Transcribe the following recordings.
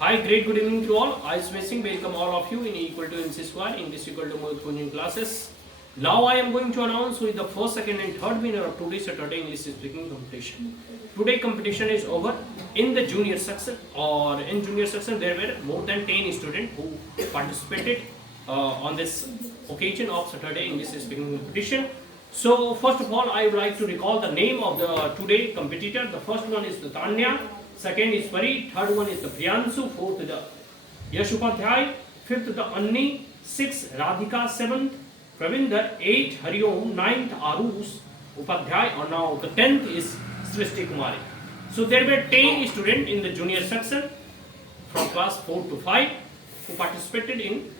Hi, great good evening to all. I Smithing welcome all of you in equal to MC square English equal to Mohit coaching classes. Now I am going to announce who is the first, second and third winner of today's Saturday English speaking competition. Today competition is over in the junior section, or in junior section there were more than 10 students who participated on this occasion of Saturday English speaking competition. So first of all I would like to recall the name of the today competitor. The first one is the Tanya. Second is Pari, third one is the Priyanshu, fourth the Yash Upadhyay, fifth the Anni, sixth Radhika, seventh Pravinder, eighth Hariom, ninth Arush Upadhyay, and now the 10th is Srishti Kumari. So there were 10 students in the junior section from class 4 to 5 who participated in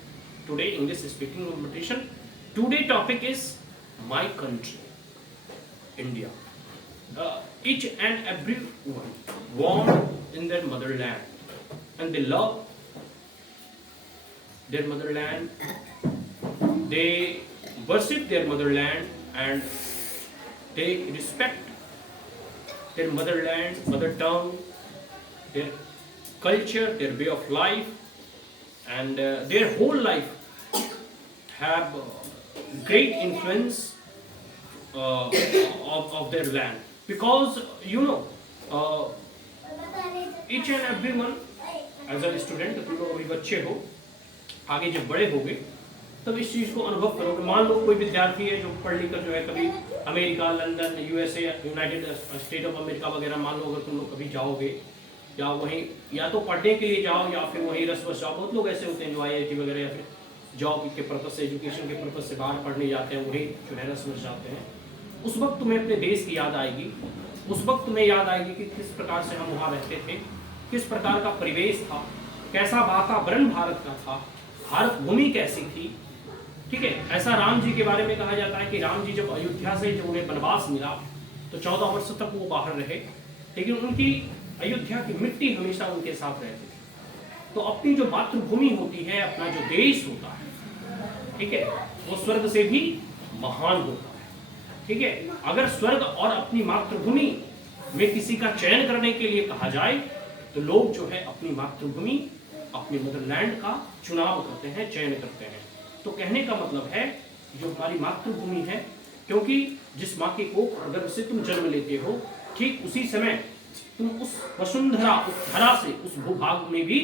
today English speaking competition. Today topic is my country, India. Each and every one born in their motherland, and they love their motherland, they worship their motherland, and they respect their motherland, mother tongue, their culture, their way of life, and their whole life have great influence of their land. Because each and every one as a student, तुम लोग अभी बच्चे हो, आगे जब बड़े होगे तब इस चीज़ को अनुभव करोगे. मान लो कोई विद्यार्थी है जो पढ़ लिख कर जो है कभी America, London, USA, United state of America वगैरह, मान लो अगर तुम लोग कभी जाओगे या वहीं या तो पढ़ने के लिए जाओ या फिर वहीं रस बस जाओ. बहुत लोग ऐसे होते हैं जो IIT वगैरह या फिर जॉब के पर्पज से, एजुकेशन के पर्पज से बाहर पढ़ने जाते हैं, वहीं जो है रस बस जाते हैं. उस वक्त तुम्हें अपने देश की याद आएगी. उस वक्त तुम्हें याद आएगी कि किस प्रकार से हम वहाँ रहते थे, किस प्रकार का परिवेश था, कैसा वातावरण भारत का था, भारत भूमि कैसी थी. ठीक है. ऐसा राम जी के बारे में कहा जाता है कि राम जी जब अयोध्या से जब उन्हें वनवास मिला तो 14 वर्ष तक वो बाहर रहे, लेकिन उनकी अयोध्या की मिट्टी हमेशा उनके साथ रहती थी. तो अपनी जो मातृभूमि होती है, अपना जो देश होता है, ठीक है, वो स्वर्ग से भी महान होता है. ठीक है. अगर स्वर्ग और अपनी मातृभूमि में किसी का चयन करने के लिए कहा जाए तो लोग जो है अपनी मातृभूमि, अपने मदरलैंड का चुनाव करते हैं, चयन करते हैं. तो कहने का मतलब है जो हमारी मातृभूमि है, क्योंकि जिस माँ के कोख गर्भ से तुम जन्म लेते हो, ठीक उसी समय तुम उस वसुंधरा, उस धरा से, उस भूभाग में भी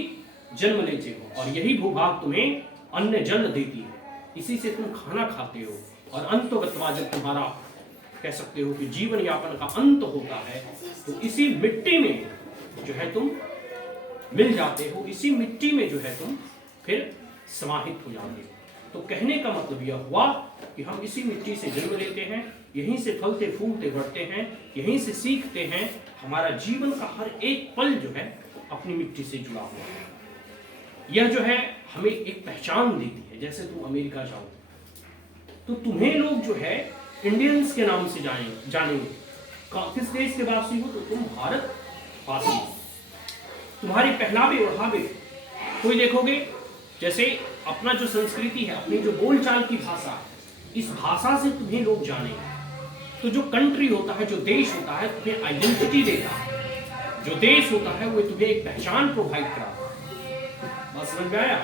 जन्म लेते हो, और यही भूभाग तुम्हें अन्न जल देती है. इसी से तुम खाना खाते हो, और अंतोगत्वा जब तुम्हारा कह सकते हो कि जीवन यापन का अंत होता है तो इसी मिट्टी में जो है तुम मिल जाते हो, इसी मिट्टी में जो है तुम फिर समाहित हो जाते हो. तो कहने का मतलब यह हुआ कि हम इसी मिट्टी से जन्म लेते हैं, यहीं से फलते फूलते बढ़ते हैं, यहीं से सीखते हैं. हमारा जीवन का हर एक पल जो है अपनी मिट्टी से जुड़ा हुआ है. यह जो है हमें एक पहचान देती है. जैसे तुम अमेरिका जाओ तो तुम्हें लोग जो है इंडियंस के नाम से जानेंगे. किस देश के वासी हो तो तुम भारत वासी. तुम्हारी पहनावे ओढ़ावे कोई देखोगे, जैसे अपना जो संस्कृति है, अपनी जो बोलचाल की भाषा है, इस भाषा से तुम्हें लोग जानेंगे. तो जो कंट्री होता है, जो देश होता है, तुम्हें आइडेंटिटी देता है. जो देश होता है वो तुम्हें एक पहचान प्रोवाइड कराता है. बात समझ में आया?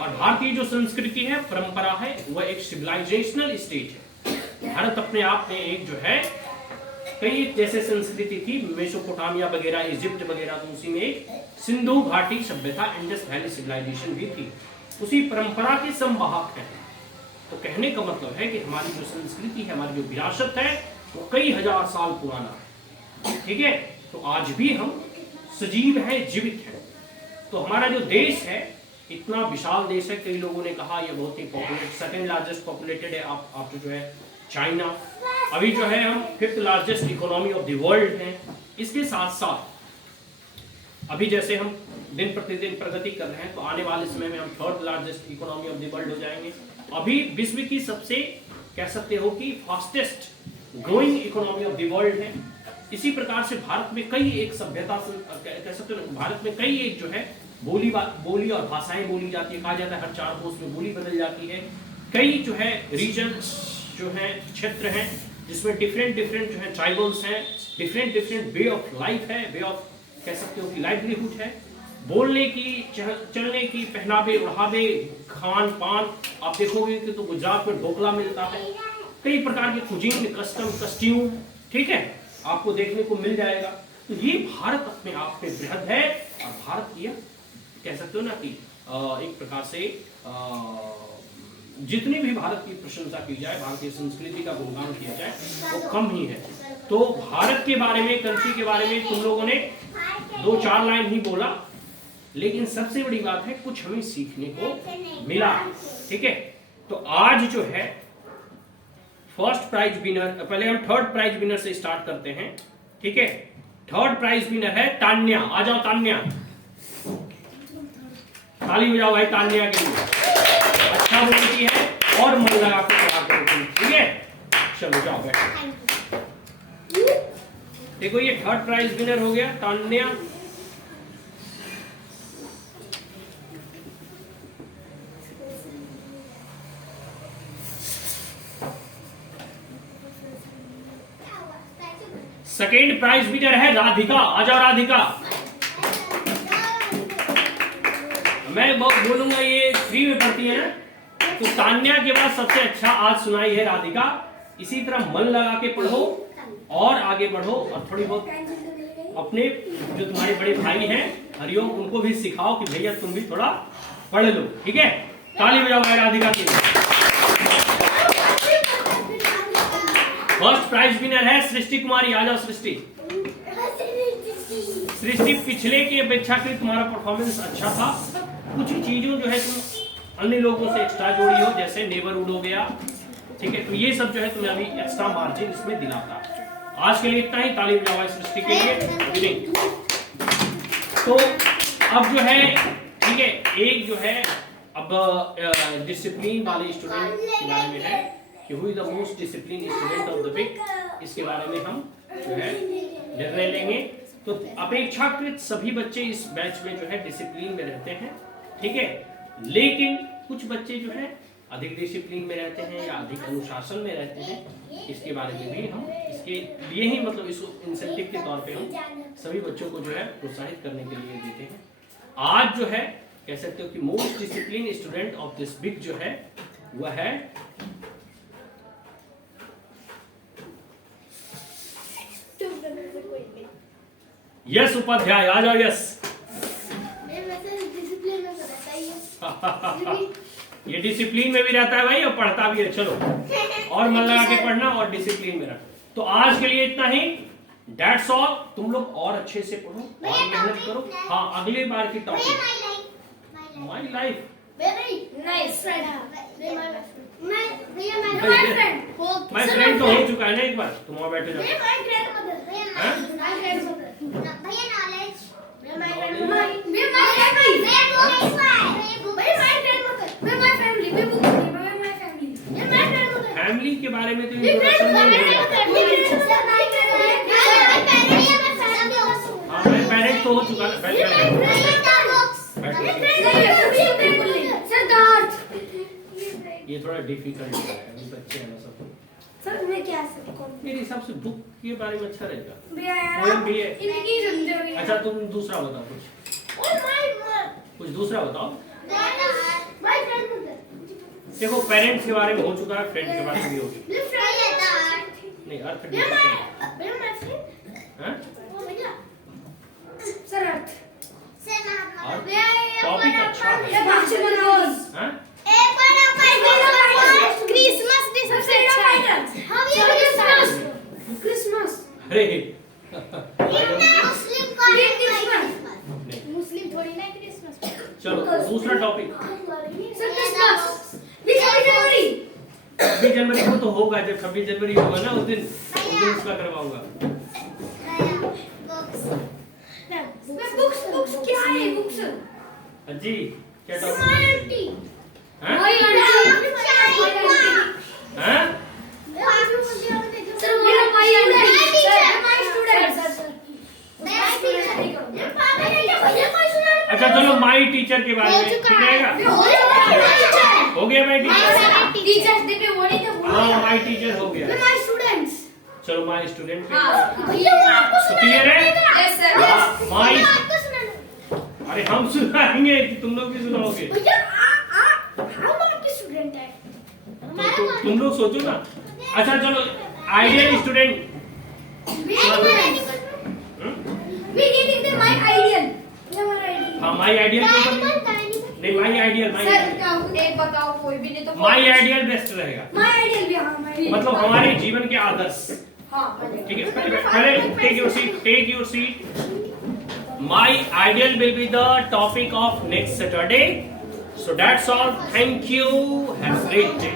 और भारतीय जो संस्कृति है, परंपरा है, वह एक सिविलाइजेशनल स्टेट है. भारत अपने आप में एक जो है कई जैसे संस्कृति थी, मेसोपोटामिया वगैरह, इजिप्ट वगैरह, तो उसी में एक सिंधु घाटी सभ्यता, इंडस वैली सिविलाइजेशन भी थी. उसी परंपरा के संवाहक हैं. तो कहने का मतलब है कि हमारी जो संस्कृति है, हमारी जो विरासत है, वो कई हजार साल पुराना है. ठीक है. तो आज भी हम सजीव हैं, जीवित हैं. तो हमारा जो देश है इतना विशाल देश है. कई लोगों ने कहा यह बहुत ही पॉपुलेटेड, सेकंड लार्जेस्ट पॉपुलेटेड है आप जो है चाइना. अभी जो है हम 5th largest economy of the world हैं. इसके साथ साथ अभी जैसे हम दिन प्रतिदिन प्रगति कर रहे हैं, तो आने वाले समय में हम 3rd largest economy of the world हो जाएंगे. अभी विश्व की सबसे कह सकते हो कि fastest growing economy of the world है. इसी प्रकार से भारत में कई एक सभ्यता कह सकते हो, भारत में कई एक जो है बोली और भाषाएं बोली जाती है. कहा जाता है हर 4 कोस में बोली बदल जाती है. कई जो है रीजन जो है क्षेत्र हैं जिसमें डिफरेंट जो है ट्राइबल्स हैं, डिफरेंट वे ऑफ लाइफ है, वे ऑफ कह सकते हो कि लाइवलीहुड है. बोलने की, चलने की, पहनावे ओढ़ावे, खान पान, आप देखोगे कि तो गुजरात में ढोकला मिलता है, कई प्रकार के कुजीन, कस्ट्यूम, ठीक है, आपको देखने को मिल जाएगा। तो ये भारत अपने आप में बृहद है, और भारत की कह सकते हो ना कि एक प्रकार से जितनी भी भारत की प्रशंसा की जाए, भारतीय संस्कृति का गुणगान किया जाए, वो कम ही है। तो भारत के बारे में, कंट्री के बारे में तुम लोगों ने 2-4 लाइन ही बोला, लेकिन सबसे बड़ी बात है कुछ हमें सीखने को मिला, ठीक है। तो आज जो है फर्स्ट प्राइज विनर, पहले हम थर्ड प्राइज विनर से स्टार्ट करते हैं, ठीक है। थर्ड प्राइज विनर है तान्या। आ जाओ तान्या, ताली बजाओ भाई तान्या के लिए, अच्छा बोलती है और मन लगा के पढ़ा करो, ठीक है। चलो जाओ बैठो। देखो ये थर्ड प्राइज विनर हो गया तान्या। सेकेंड प्राइज विनर है राधिका। आ जाओ राधिका। मैं बोलूंगा ये 3 में पढ़ती है, तो तान्या के बाद सबसे अच्छा आज सुनाई है राधिका। इसी तरह मन लगा के पढ़ो और आगे बढ़ो, और थोड़ी बहुत अपने जो तुम्हारे बड़े भाई हैं हरिओम, उनको भी सिखाओ कि भैया तुम भी थोड़ा पढ़ लो, ठीक है। ताली बजाओ भाई राधिका की। फर्स्ट प्राइज विनर है सृष्टि कुमारी। आ जाओ सृष्टि। सृष्टि पिछले की अपेक्षाकृत तुम्हारा परफॉर्मेंस अच्छा था, कुछ चीजों जो है तुम अन्य लोगों से एक्स्ट्रा जोड़ी हो, जैसे नेबरहुड हो गया, ठीक है। तो ये सब जो है तुम्हें अभी एक्स्ट्रा मार्जिन इसमें दिलाता है। आज के लिए इतना ही, ताली बजाओ सृष्टि के लिए। तो अब जो है, ठीक है, एक जो है अब डिसिप्लिन वाले स्टूडेंट के बारे में है कि who is the most discipline student of the week, इसके बारे में हम जो है निर्णय लेंगे। तो अपेक्षाकृत सभी बच्चे इस बैच में जो है डिसिप्लिन में रहते हैं, ठीक है, लेकिन कुछ बच्चे जो है अधिक डिसिप्लिन में रहते हैं या अधिक अनुशासन में रहते हैं। इसके बारे में भी हम इसके लिए ही मतलब इसको इंसेंटिव के तौर पे हम सभी बच्चों को जो है प्रोत्साहित करने के लिए देते हैं। आज जो है कह सकते हो कि most discipline student of this week जो है वह है यस उपाध्याय। आ जाओ यस। ये डिसिप्लिन में भी रहता है भाई और पढ़ता भी है। चलो और मन लगा के पढ़ना और डिसिप्लिन में रख। तो आज के लिए इतना ही, दैट्स ऑल। तुम लोग और अच्छे से पढ़ो और मेहनत करो। हाँ, अगली बार की topic my life. My friend तो हो चुका है ना एक बार, तुम वहां बैठे जाओ। फैमिली के बारे में तो इंट्रोडक्शन नहीं है। हाँ, मैं पेरेंट तो हो चुका ना। ये थोड़ा डिफिकल्ट है, अभी बच्चे हैं ना सब। सर मैं क्या मेरे हिसाब से बुक के बारे में अच्छा रहेगा। पोएम भी है। अच्छा तुम दूसरा बताओ कुछ दूसरा बताओ। देखो पेरेंट्स के बारे में हो चुका है, फ्रेंड्स के बारे में भी हो गया। नहीं अर्थ सर अर्थ टॉपिक अच्छा है। क्रिसमस डे सबसे अच्छा है। क्रिसमस अरे मुस्लिम थोड़ी ना क्रिसमस। चलो दूसरा टॉपिक। सर क्रिसमस 26 जनवरी को तो होगा, जब 26 जनवरी होगा ना उस दिन उसका करवाऊंगा। बुक्स क्या है? बुक्स जी क्या टॉपिक है? अच्छा चलो माई टीचर के बारे में ठीक रहेगा। हो गया माई टीचर। हाँ माई टीचर हो गया। चलो माई स्टूडेंट क्लियर है। माई अरे हम सुनाएंगे कि तुम लोग भी सुनाओगे। भैया हम आपके स्टूडेंट है। तो तुम लोग सोचो ना। अच्छा चलो, आइडियल स्टूडेंट। My ideal. हाँ माई आइडियल के ऊपर नहीं, माई आइडियल, एक बताओ कोई भी नहीं तो माई आइडियल बेस्ट रहेगा। माय आइडियल भी हाँ माय मतलब हमारे जीवन के आदर्श। हाँ ठीक है, पहले take your seat, take your seat. My ideal will be the topic of next Saturday. So that's all. Thank you. Have a great day.